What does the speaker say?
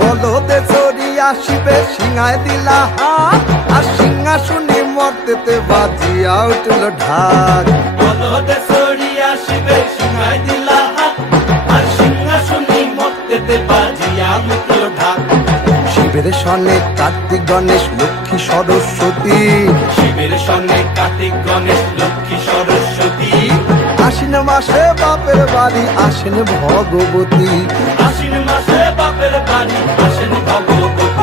বলদে চড়ি আসিবে সিংহায় দিলা হাত, আর সিংহাসনে মর্তেতে বাজিয়া উঠল ঢাক। বলদে চড়ি আসিবে সিংহায় দিলা হাত, আর সিংহাসনে মর্তেতে বাজিয়া উঠল ঢাক। শিবের সনে কার্তিক গণেশ লক্ষ্মী সরস্বতী, শিবের সঙ্গে কার্তিক গণেশ লক্ষ্মী সরস্বতী। আশ্বিন মাসে বাপের বাড়ি আসেন ভগবতী, আশ্বিন মাসে বাপের বাড়ি আসেন ভগবতী।